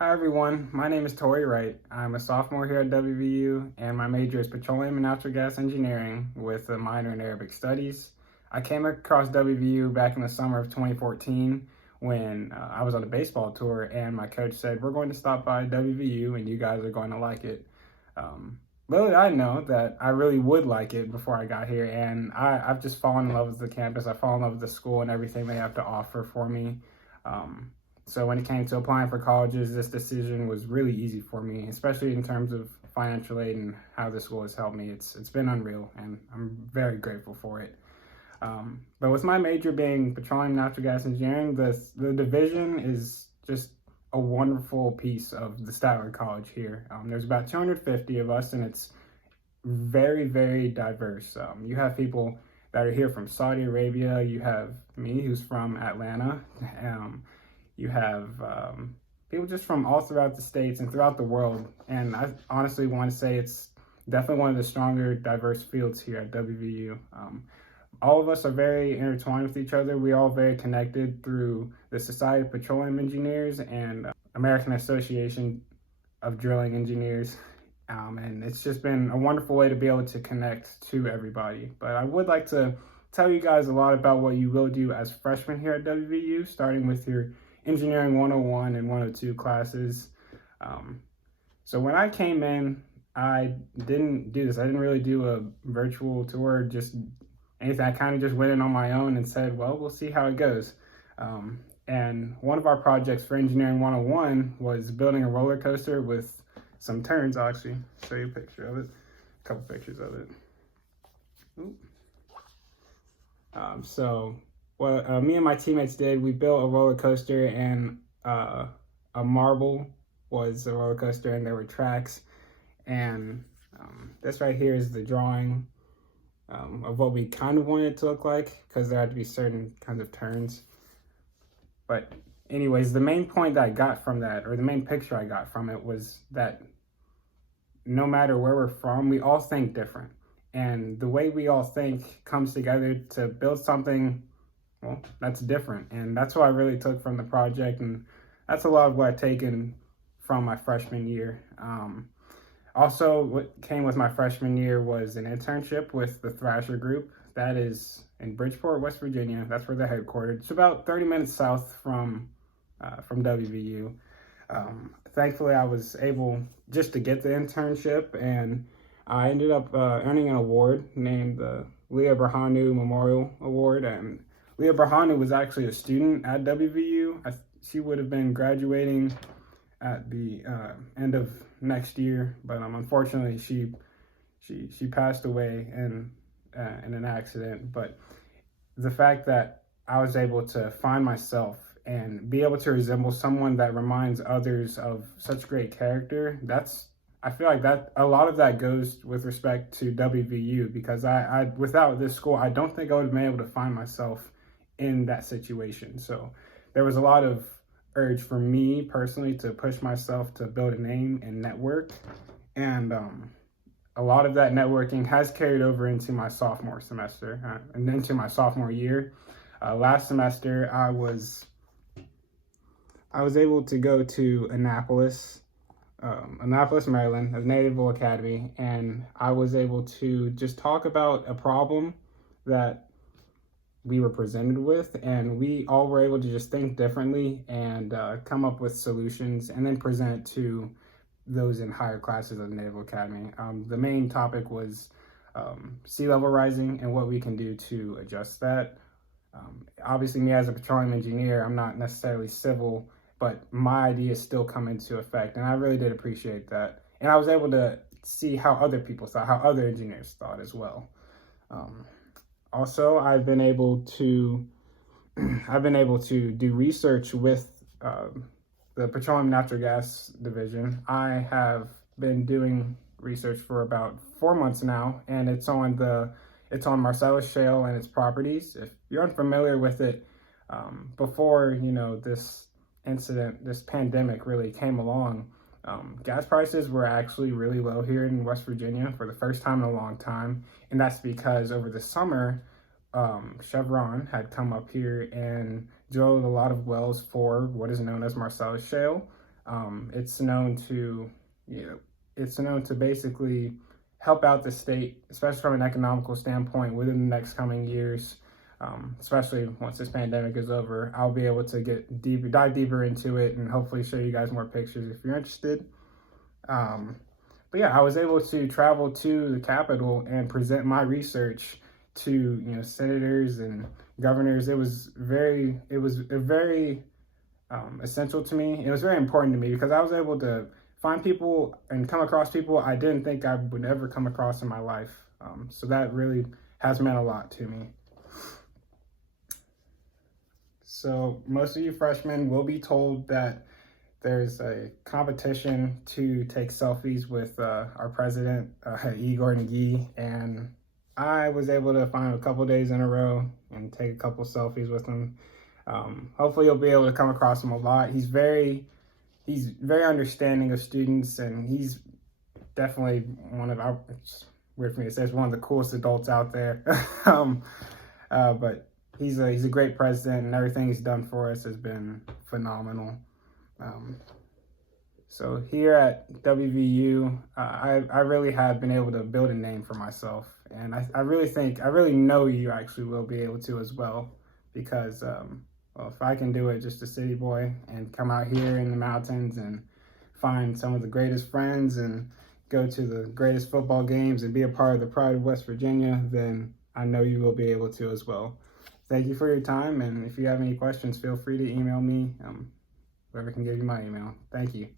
Hi everyone, my name is Torey Wright. I'm a sophomore here at WVU and my major is Petroleum and Natural Gas Engineering with a minor in Arabic Studies. I came across WVU back in the summer of 2014 when I was on a baseball tour and my coach said, we're going to stop by WVU and you guys are going to like it. Little did I know that I really would like it before I got here, and I've just fallen in love with the campus. I fallen in love with the school and everything they have to offer for me. So when it came to applying for colleges, this decision was really easy for me, especially in terms of financial aid and how the school has helped me. It's been unreal, and I'm very grateful for it. But with my major being Petroleum Natural Gas Engineering, the division is just a wonderful piece of the Statler College here. There's about 250 of us, and it's very, very diverse. You have people that are here from Saudi Arabia. You have me, who's from Atlanta. You have people just from all throughout the states and throughout the world. And I honestly want to say it's definitely one of the stronger, diverse fields here at WVU. All of us are very intertwined with each other. We're all very connected through the Society of Petroleum Engineers and American Association of Drilling Engineers. And it's just been a wonderful way to be able to connect to everybody. But I would like to tell you guys a lot about what you will do as freshmen here at WVU, starting with your Engineering 101 and 102 classes. So when I came in, I didn't do this. I didn't really do a virtual tour, just anything. I kind of just went in on my own and said, well, we'll see how it goes. And one of our projects for Engineering 101 was building a roller coaster with some turns. I'll actually show you a picture of it, a couple pictures of it. So what me and my teammates did, we built a roller coaster, and a marble was a roller coaster, and there were tracks. And this right here is the drawing of what we kind of wanted it to look like, because there had to be certain kinds of turns. But anyways, the main point that I got from that, or the main picture I got from it, was that no matter where we're from, we all think different. And the way we all think comes together to build something, well, that's different. And that's what I really took from the project. And that's a lot of what I've taken from my freshman year. Also, what came with my freshman year was an internship with the Thrasher Group. That is in Bridgeport, West Virginia. That's where they're headquartered. It's about 30 minutes south from WVU. Thankfully, I was able just to get the internship, and I ended up earning an award named the Leah Berhanu Memorial Award. And Leah Berhanu was actually a student at WVU. She would have been graduating at the end of next year, but unfortunately she passed away in an accident. But the fact that I was able to find myself and be able to resemble someone that reminds others of such great character, I feel like that a lot of that goes with respect to WVU, because I without this school, I don't think I would have been able to find myself in that situation. So there was a lot of urge for me personally to push myself to build a name and network. And a lot of that networking has carried over into my sophomore semester and into my sophomore year. Last semester, I was able to go to Annapolis, Maryland, a Naval Academy, and I was able to just talk about a problem that we were presented with, and we all were able to just think differently and come up with solutions and then present it to those in higher classes of the Naval Academy. The main topic was sea level rising and what we can do to adjust that. Obviously, me as a petroleum engineer, I'm not necessarily civil, but my ideas still come into effect, and I really did appreciate that. And I was able to see how other people thought, how other engineers thought as well. Also, I've been able to do research with the Petroleum Natural Gas Division. I have been doing research for about 4 months now, and it's on Marcellus Shale and its properties. If you're unfamiliar with it, before this incident, this pandemic really came along, gas prices were actually really low here in West Virginia for the first time in a long time. And that's because over the summer, Chevron had come up here and drilled a lot of wells for what is known as Marcellus Shale. It's known to, it's known to basically help out the state, especially from an economical standpoint, within the next coming years. Especially once this pandemic is over, I'll be able to dive deeper into it, and hopefully show you guys more pictures if you're interested. But yeah, I was able to travel to the Capitol and present my research to senators and governors. It was very essential to me. It was very important to me because I was able to find people and come across people I didn't think I would ever come across in my life. So that really has meant a lot to me. So most of you freshmen will be told that there's a competition to take selfies with our president, E. Gordon Yee, and I was able to find a couple days in a row and take a couple selfies with him. Hopefully you'll be able to come across him a lot. He's very understanding of students, and he's definitely it's weird for me to say, it's one of the coolest adults out there. But he's a great president, and everything he's done for us has been phenomenal. So here at WVU, I really have been able to build a name for myself, and I really know you actually will be able to as well, because well, if I can do it, just a city boy, and come out here in the mountains and find some of the greatest friends and go to the greatest football games and be a part of the pride of West Virginia, then I know you will be able to as well. Thank you for your time, and if you have any questions, feel free to email me. Whoever can give you my email. Thank you.